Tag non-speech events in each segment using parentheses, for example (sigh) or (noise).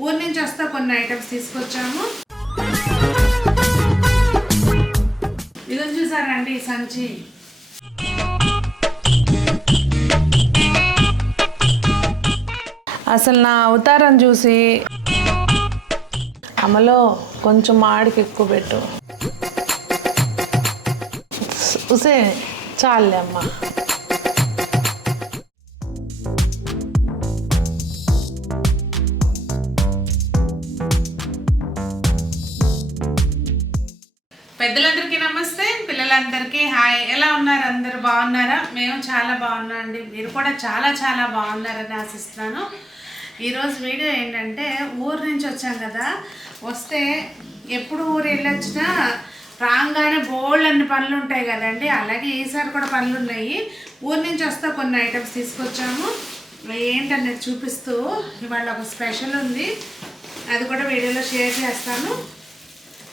ఊరి నుంచి వస్తా కొన్ని ఐటమ్స్ తీసుకొచ్చాము. ఇది చూసారండి ఈ సంచి. అసలు నా అవతారం చూసి అమలో కొంచెం మాడికి ఎక్కువ పెట్టు. ఉసే చాలే అమ్మ. పెద్దలందరికీ నమస్తే పిల్లలందరికీ హాయ్. ఎలా ఉన్నారు? అందరు బాగున్నారా? మేము చాలా బాగున్నాం అండి. మీరు కూడా చాలా చాలా బాగున్నారని ఆశిస్తున్నాను. ఈరోజు వీడియో ఏంటంటే ఊరు నుంచి వచ్చాం కదా. వస్తే ఎప్పుడు ఊరు వెళ్ళొచ్చినా రాగానే బోల్డ్ అన్ని పనులు ఉంటాయి కదండి. అలాగే ఈసారి కూడా పనులు ఉన్నాయి. ఊరు నుంచి వస్తే కొన్ని ఐటమ్స్ తీసుకొచ్చాము. ఏంటనేది చూపిస్తూ ఇవాళ ఒక స్పెషల్ ఉంది. అది కూడా వీడియోలో షేర్ చేస్తాను.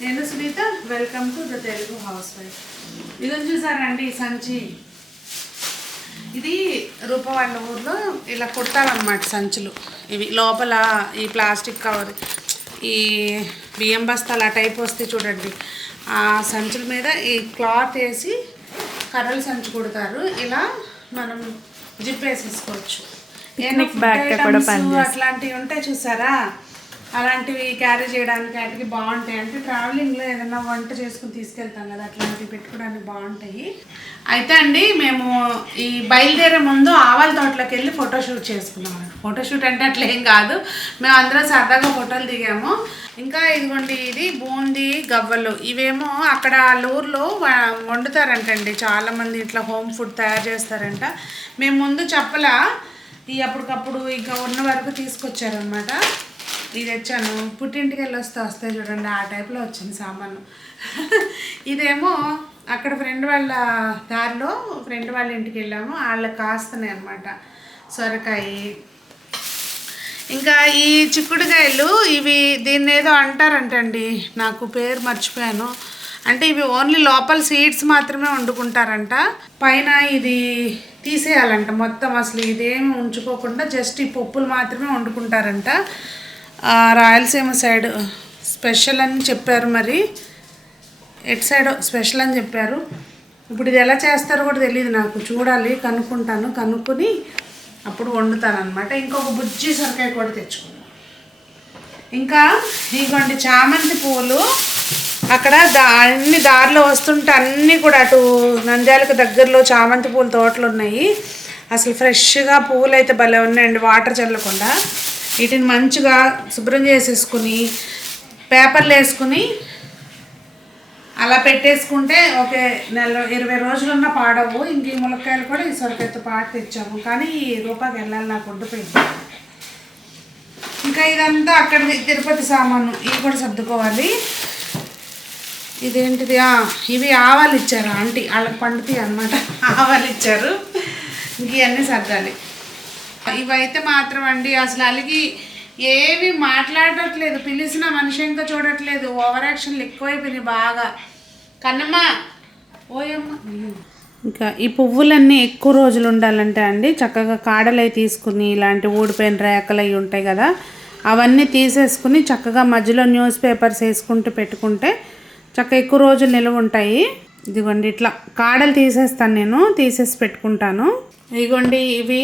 నేను Sunitha welcome to the Telugu housewife ఇది చూసారండి సంచి. ఇది రూప వాళ్ళ ఊర్లో ఇలా కుడతారనమాట సంచులు. ఇవి లోపల ఈ ప్లాస్టిక్ కవర్ ఈ బియ్యం బస్తాలు ఆ టైప్ వస్తే చూడండి. ఆ సంచుల మీద ఈ క్లాత్ వేసి కర్రల సంచి కుడతారు. ఇలా మనం జిప్ వేసేసుకోవచ్చు. అట్లాంటివి ఉంటాయి చూసారా? అలాంటివి క్యారీ చేయడానికి వాటికి బాగుంటాయి. అంటే ట్రావెలింగ్లో ఏదైనా వంట చేసుకుని తీసుకెళ్తాం కదా అట్లాంటివి పెట్టుకోవడానికి బాగుంటాయి. అయితే అండి మేము ఈ బయలుదేరే ముందు ఆవాల తోటలోకి వెళ్ళి ఫోటోషూట్ చేసుకున్నాం ఫోటోషూట్ అంటే అట్లా ఏం కాదు. మేము అందరం సరదాగా ఫోటోలు దిగాము. ఇంకా ఇదిగోండి ఇది బూందీ గవ్వలు. ఇవేమో అక్కడ లూర్లో వండుతారంటండి. చాలామంది ఇట్లా హోమ్ ఫుడ్ తయారు చేస్తారంట. మేము ముందు చెప్పలా ఈ అప్పటికప్పుడు ఇంకా ఉన్న వరకు తీసుకొచ్చారనమాట. ఇది తెచ్చాను. పుట్టింటికి వెళ్ళి వస్తే వస్తాయి చూడండి ఆ టైప్లో వచ్చింది సామాను. (laughs) ఇదేమో అక్కడ ఫ్రెండ్ వాళ్ళ దారిలో ఫ్రెండ్ వాళ్ళ ఇంటికి వెళ్ళాము వాళ్ళకి కాస్తున్నాయి అనమాట సొరకాయ. ఇంకా ఈ చిక్కుడుకాయలు ఇవి దీన్ని ఏదో అంటారంటండి. నాకు పేరు మర్చిపోయాను. అంటే ఇవి ఓన్లీ లోపల సీడ్స్ మాత్రమే వండుకుంటారంట. పైన ఇది తీసేయాలంట మొత్తం. అసలు ఇదేమి ఉంచుకోకుండా జస్ట్ ఈ పప్పులు మాత్రమే వండుకుంటారంట. రాయలసీమ సైడ్ స్పెషల్ అని చెప్పారు మరి. ఎట్ సైడ్ స్పెషల్ అని చెప్పారు. ఇప్పుడు ఇది ఎలా చేస్తారో కూడా తెలియదు నాకు. చూడాలి కనుక్కుంటాను. కనుక్కొని అప్పుడు వండుతాను అనమాట ఇంకొక బుజ్జి సరికాయ కూడా తెచ్చుకున్నాను ఇంకా ఇదిగోండి చామంతి పూలు. అక్కడ దా అన్ని దారిలో వస్తుంటే అన్నీ కూడా అటు నంద్యాలకు దగ్గరలో చామంతి పూల తోటలు ఉన్నాయి. అసలు ఫ్రెష్గా పువ్వులు అయితే భలే ఉన్నాయండి వాటర్ చల్లకుండా. వీటిని మంచిగా శుభ్రం చేసేసుకుని పేపర్లు వేసుకుని అలా పెట్టేసుకుంటే ఒక నెల ఇరవై రోజులున్న పాడవు. ఇంక ఈ ములక్కాయలు కూడా ఈ సొరకాయతో పాటు తెచ్చాము. కానీ ఈ రూపాయికి వెళ్ళాలి నాకు ఉండిపోయింది ఇంకా ఇదంతా అక్కడ తిరుపతి సామాను. ఇవి కూడా సర్దుకోవాలి. ఇదేంటిది? ఇవి ఆవాలు ఇచ్చారు ఆంటీ. వాళ్ళకి పండుతాయి అనమాట ఆవాలు ఇచ్చారు. ఇంక ఇవన్నీ సర్దాలి. ఇవైతే మాత్రం అండి అసలు అలిగి ఏవి మాట్లాడట్లేదు. పిలిచిన మనిషి ఇంకా చూడట్లేదు. ఓవర్ యాక్షన్లు ఎక్కువైపోయినాయి బాగా. కన్నమ్మ ఓయమ్మ. ఇంకా ఈ పువ్వులన్నీ ఎక్కువ రోజులు ఉండాలంటే అండి చక్కగా కాడలు అవి తీసుకుని ఇలాంటి ఊడిపోయిన రేకలు అవి ఉంటాయి కదా అవన్నీ తీసేసుకుని చక్కగా మధ్యలో న్యూస్ పేపర్స్ వేసుకుంటూ పెట్టుకుంటే చక్కగా ఎక్కువ రోజులు నిలువ ఉంటాయి. ఇదిగోండి ఇట్లా కాడలు తీసేస్తాను నేను తీసేసి పెట్టుకుంటాను. ఇదిగోండి ఇవి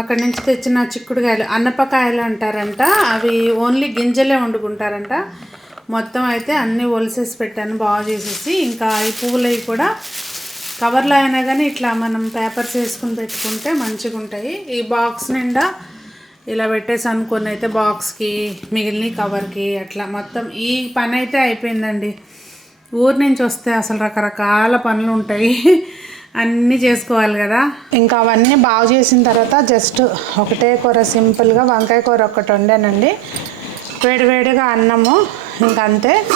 అక్కడి నుంచి తెచ్చిన చిక్కుడుకాయలు అన్నపకాయలు అంటారంట. అవి ఓన్లీ గింజలే వండుకుంటారంట. మొత్తం అయితే అన్నీ ఒలిసేసి పెట్టాను బాగా చేసేసి. ఇంకా ఈ పువ్వులవి కూడా కవర్లో అయినా కానీ ఇట్లా మనం పేపర్స్ వేసుకుని పెట్టుకుంటే మంచిగా ఉంటాయి ఈ బాక్స్ నిండా ఇలా పెట్టేసి అనుకుని అయితే బాక్స్కి మిగిలిన కవర్కి అట్లా మొత్తం ఈ పని అయితే అయిపోయిందండి. ఊరు నుంచి వస్తే అసలు రకరకాల పనులు ఉంటాయి. అన్నీ చేసుకోవాలి కదా. ఇంకా అవన్నీ బాగు చేసిన తర్వాత జస్ట్ ఒకటే కూర సింపుల్గా వంకాయ కూర ఒకటి వండానండి. వేడివేడిగా అన్నము ఇంకా అంతే.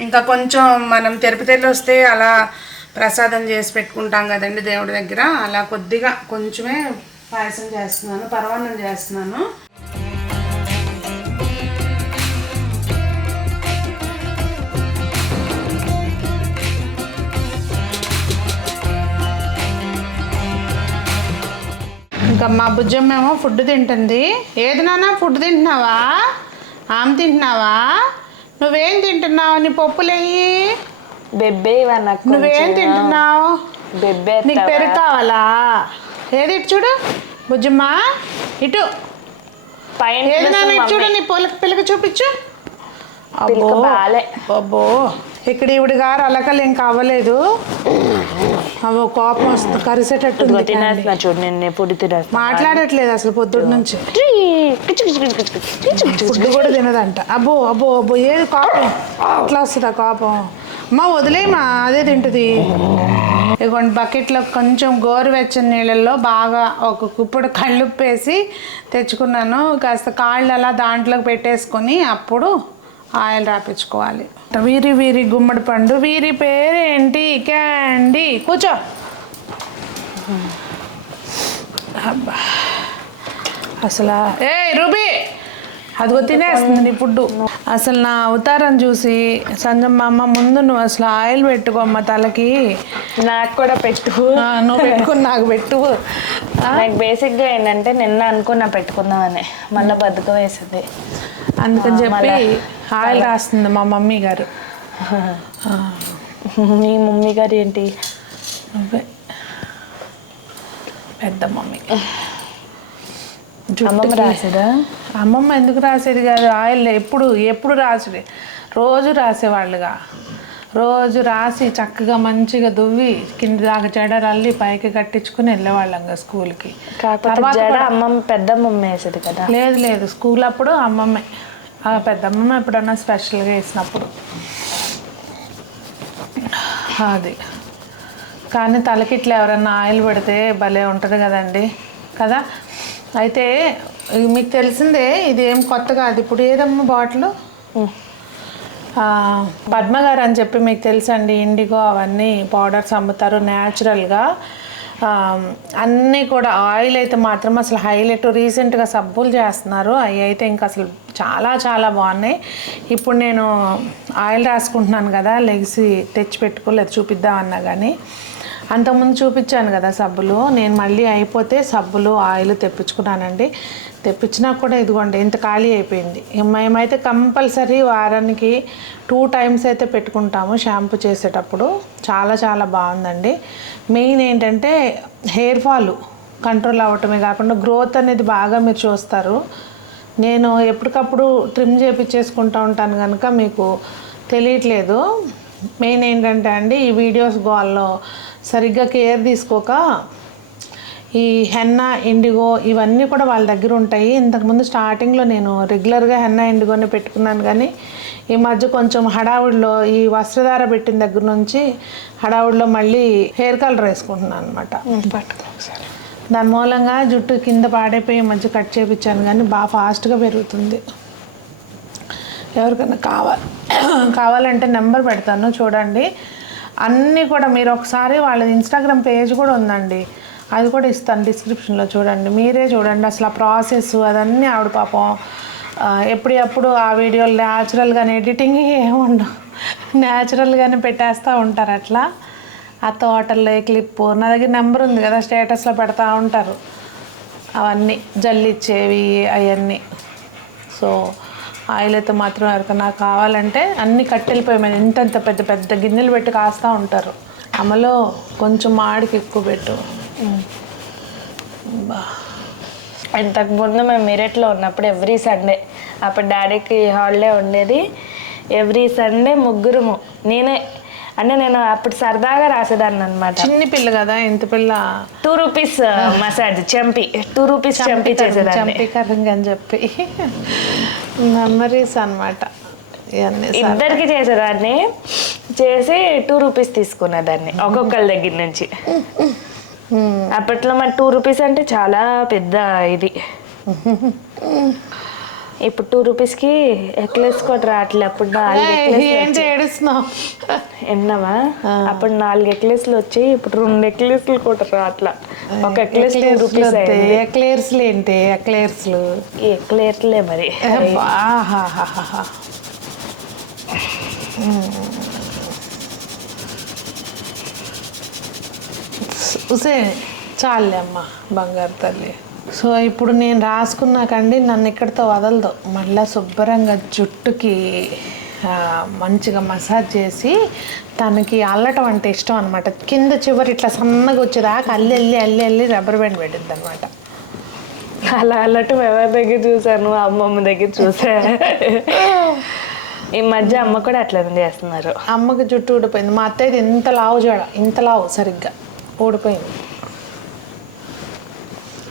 ఇంకా కొంచెం మనం తిరుపతిలో వస్తే అలా ప్రసాదం చేసి పెట్టుకుంటాం కదండి దేవుడి దగ్గర. అలా కొద్దిగా కొంచెమే పాయసం చేస్తున్నాను పరవాన్నం చేస్తున్నాను. ఇంకా ఇంకా మా బుజ్జమ్మ ఏమో ఫుడ్ తింటుంది. ఏది నాన్న ఫుడ్ తింటున్నావా? ఆమె తింటున్నావా? నువ్వేం తింటున్నావు? నీ పప్పులేయి? బెబ్బే నువ్వేం తింటున్నావు? బెబ్బే నీకు పెరుగు కావాలా? ఏది ఇటు చూడు బుజ్జమ్మ ఇటు. పైన ఏది నాన్న ఇటు. చూడు నీ పొలక పిల్లక చూపించు. పిలక అబ్బో. అబ్బో. ఇక్కడ ఈవిడ గారు అలకలు ఏం కావలేదు. అవో కోపం వస్తుంది కరిసేటట్టు. తినేస్తున్నా చూడు నేను ఎప్పుడు తినేస్తున్నా. మాట్లాడట్లేదు అసలు పొద్దున్న నుంచి. ఫుడ్ కూడా తినదంట. అబ్బో అబ్బో అబ్బో ఏది కోపం? ఇట్లా వస్తుందా కోపం? అమ్మ వదిలేమా అదే తింటుంది. ఇదిగోండి బకెట్లో కొంచెం గోరువెచ్చని నీళ్ళల్లో బాగా ఒక కుప్పుడు కళ్ళుప్పేసి తెచ్చుకున్నాను. కాస్త కాళ్ళు అలా దాంట్లోకి పెట్టేసుకొని అప్పుడు ఆయిల్ రాపించుకోవాలి. వీరి వీరి గుమ్మడి పండు వీరి పేరేంటి? క్యాండీ. కూర్చో. అబ్బా. అసలు ఏ రూబీ! అదిగో తినేస్తుంది నీ ఫుడ్ అసలు నా అవతారం చూసి సంజమ్మ అమ్మ ముందు నువ్వు అసలు ఆయిల్ పెట్టుకోమ్మ తలకి. నాకు కూడా పెట్టు. నువ్వు పెట్టుకుని నాకు పెట్టు. నాకు బేసిక్గా ఏంటంటే నిన్న అనుకున్నా పెట్టుకుందామని. మళ్ళీ బతుకం వేసింది. అందుకని చెప్పి. ఆయిల్ రాస్తుంది మా మమ్మీ గారు. మీ మమ్మీ గారు ఏంటి? నువ్వే. పెద్ద మమ్మీ. అమ్మమ్మ రాసేదా? అమ్మమ్మ ఎందుకు రాసేది కాదు? ఆయిల్ ఎప్పుడు ఎప్పుడు రాసేది రోజు రాసేవాళ్ళుగా. రోజు రాసి చక్కగా మంచిగా దువ్వి కింద దాకా జడ అల్లి పైకి కట్టించుకుని వెళ్ళేవాళ్ళంగా స్కూల్కి. అమ్మమ్మ పెద్దమ్మమ్మ వేసేది కదా. లేదు లేదు. స్కూల్ అప్పుడు అమ్మమ్మే. ఆ పెద్దమ్మమ్మ ఎప్పుడన్నా స్పెషల్గా వేసినప్పుడు. అది. కానీ తలకి ఇట్లా ఎవరన్నా ఆయిల్ పెడితే భలే ఉంటుంది కదండి. కదా? అయితే మీకు తెలిసిందే ఇది ఏం కొత్త కాదు. ఇప్పుడు ఏదమ్మా బాటిల్? పద్మ గారు అని చెప్పి మీకు తెలుసండి ఇండిగో అవన్నీ పౌడర్స్ అమ్ముతారు న్యాచురల్గా అన్నీ కూడా ఆయిల్ అయితే మాత్రం అసలు హైలైట్ రీసెంట్గా సబ్బులు చేస్తున్నారు. అవి అయితే ఇంకా అసలు చాలా చాలా బాగున్నాయి. ఇప్పుడు నేను ఆయిల్ రాసుకుంటున్నాను కదా లెగిసి తెచ్చి పెట్టుకోలేదు చూపిద్దామన్నా కానీ అంతకుముందు చూపించాను కదా సబ్బులు. నేను మళ్ళీ అయిపోతే సబ్బులు ఆయిల్ తెప్పించుకున్నానండి. తెప్పించినా కూడా ఇదిగోండి ఇంత ఖాళీ అయిపోయింది. మేమైతే కంపల్సరీ వారానికి టూ టైమ్స్ అయితే పెట్టుకుంటాము షాంపూ చేసేటప్పుడు. చాలా చాలా బాగుందండి. మెయిన్ ఏంటంటే హెయిర్ ఫాల్ కంట్రోల్ అవ్వటమే కాకుండా గ్రోత్ అనేది బాగా మీరు చూస్తారు. నేను ఎప్పటికప్పుడు ట్రిమ్ చేపించేసుకుంటూ ఉంటాను కనుక మీకు తెలియట్లేదు. మెయిన్ ఏంటంటే అండి ఈ వీడియోస్ గోల్లో సరిగ్గా కేర్ తీసుకోక ఈ హెన్నా ఇండిగో ఇవన్నీ కూడా వాళ్ళ దగ్గర ఉంటాయి. ఇంతకుముందు స్టార్టింగ్లో నేను రెగ్యులర్గా హెన్నా ఇండిగోనే పెట్టుకున్నాను కానీ ఈ మధ్య కొంచెం హడావుడిలో ఈ వస్త్రధార పెట్టిన దగ్గర నుంచి హడావుడిలో మళ్ళీ హెయిర్ కలర్ వేసుకుంటున్నాను అనమాట పట్టుకో ఒకసారి. దాని మూలంగా జుట్టు కింద పాడైపోయి మధ్య కట్ చేయించాను కానీ బాగా ఫాస్ట్గా పెరుగుతుంది. ఎవరికైనా కావాలి. (coughs) కావాలంటే నెంబర్ పెడతాను చూడండి. అన్నీ కూడా మీరు ఒకసారి వాళ్ళ ఇన్స్టాగ్రామ్ పేజ్ కూడా ఉందండి. అది కూడా ఇస్తాను డిస్క్రిప్షన్లో చూడండి. మీరే చూడండి అసలు ఆ ప్రాసెస్ అదన్నీ ఆవిడ పాపం. ఎప్పుడప్పుడు ఆ వీడియోలు న్యాచురల్గానే ఎడిటింగ్ ఏముండవు న్యాచురల్గానే పెట్టేస్తూ ఉంటారు అట్లా. ఆ తోటల్లో క్లిప్పు నా దగ్గర నెంబర్ ఉంది కదా స్టేటస్లో పెడతా ఉంటారు. అవన్నీ జల్లిచ్చేవి అవన్నీ సో ఆయిల్ అయితే మాత్రం ఎవరికైనా కావాలంటే అన్ని కట్టెలిపోయాయి ఇంత ఇంతంత పెద్ద పెద్ద గిన్నెలు పెట్టి కాస్తూ ఉంటారు. అమలో కొంచెం మాడికి ఎక్కువ పెట్టు. బా ఇంతకు ముందు మేము మీరెట్లో ఉన్నప్పుడు ఎవ్రీ సండే అప్పుడు డాడీకి హాలిడే ఉండేది. ఎవ్రీ సండే ముగ్గురుము. నేనే అంటే నేను అప్పుడు సరదాగా రాసేదాన్ని అనమాట చిన్ని పిల్ల కదా ఇంత పిల్ల. టూ రూపీస్ మసాజ్ చంపి. టూ రూపీస్ చంపి చేసేదాన్ని. చంపి కర్రింగ్ అని చెప్పి. మెమరీస్ సరదా. ఇద్దరికి చేసేదాన్ని. చేసి టూ రూపీస్ తీసుకునేదాన్ని ఒక్కొక్కరి దగ్గర నుంచి. అప్పట్లో మరి టూ రూపీస్ అంటే చాలా పెద్ద ఇది. ఇప్పుడు టూ రూపీస్కి ఎక్లెస్ కూడా రావట్లే అప్పుడు నాలుగు. ఏడుస్తున్నావు? ఎన్నవా? అప్పుడు నాలుగు ఎక్లెస్లు వచ్చాయి ఇప్పుడు రెండు ఎక్లెస్లు కూడా రావట్లా. ఒక ఎక్లెస్ టూ రూపీస్ ఎక్లేర్స్లు ఏంటి ఎక్లేర్స్లు ఈ ఎక్లెస్లే? మరి. ఉసే చాలే అమ్మ బంగారు తల్లి. సో ఇప్పుడు నేను రాసుకున్నాకండి నన్ను ఇక్కడితో వదలదు. మళ్ళీ శుభ్రంగా జుట్టుకి మంచిగా మసాజ్ చేసి తనకి అల్లటం అంటే ఇష్టం అనమాట కింద చివరి ఇట్లా సన్నగా వచ్చేదాకా అల్లి అల్లి అల్లి అల్లి రబ్బర్ బ్యాండ్ పెట్టింది అనమాట అలా అన్నట్టు ఎవరి దగ్గర చూసాను అమ్మమ్మ దగ్గర చూసా. ఈ మధ్య అమ్మ కూడా అట్లనే చేస్తున్నారు. అమ్మకి జుట్టు ఊడిపోయింది. మా అత్తయ్యది ఇంత లావు జడ ఇంత లావు సరిగ్గా. ఊడిపోయింది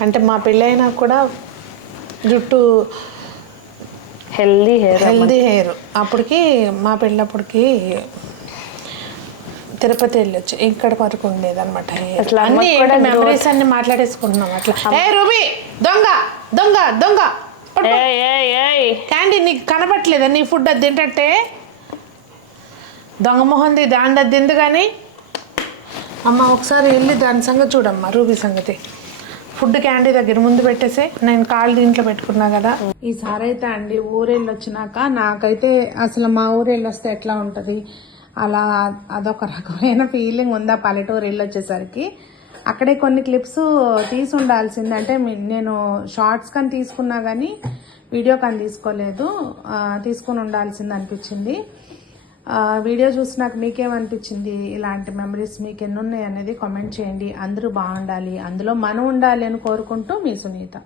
అంటే మా పెళ్ళైనా కూడా జుట్టు హెల్దీ హెయిర్ హెల్దీ హెయిర్. అప్పటికి మా పెళ్ళప్పటికి తిరుపతి వెళ్ళొచ్చు. ఇక్కడ వరకు ఉండేది అనమాట అసలు అన్ని మెమరీస్ అన్ని మాట్లాడేసుకుంటున్నాం అట్లా. ఏ రూబీ! దొంగ! దొంగ! దొంగ! క్యాండీ నీకు కనపట్లేదా నీ ఫుడ్ అది తింటట్టే? దొంగ మొహంది దాని అది తింది కానీ అమ్మ ఒకసారి వెళ్ళి దాని సంగతి చూడమ్మా రూబీ సంగతి. ఫుడ్ క్యాండీ దగ్గర ముందు పెట్టేసి. నేను కాళ్ళు దీంట్లో పెట్టుకున్నా కదా. ఈసారి అయితే అండి ఊరేళ్ళు వచ్చినాక నాకైతే అసలు మా ఊరేళ్ళు వస్తే ఎట్లా ఉంటుంది? అలా అదొక రకమైన ఫీలింగ్ ఉందా పల్లెటూరు వెళ్ళి వచ్చేసరికి. అక్కడే కొన్ని క్లిప్స్ తీసి ఉండాల్సింది. అంటే నేను షార్ట్స్ కానీ తీసుకున్నా కానీ వీడియో కానీ తీసుకోలేదు. తీసుకొని తీసుకుని ఉండాల్సింది అనిపించింది. వీడియో చూసినాక మీకేమనిపించింది? ఇలాంటి మెమరీస్ మీకు ఎన్ని ఉన్నాయి అనేది కామెంట్ చేయండి. అందరూ బాగుండాలి. అందులో మనం ఉండాలి అని కోరుకుంటూ మీ సునీత.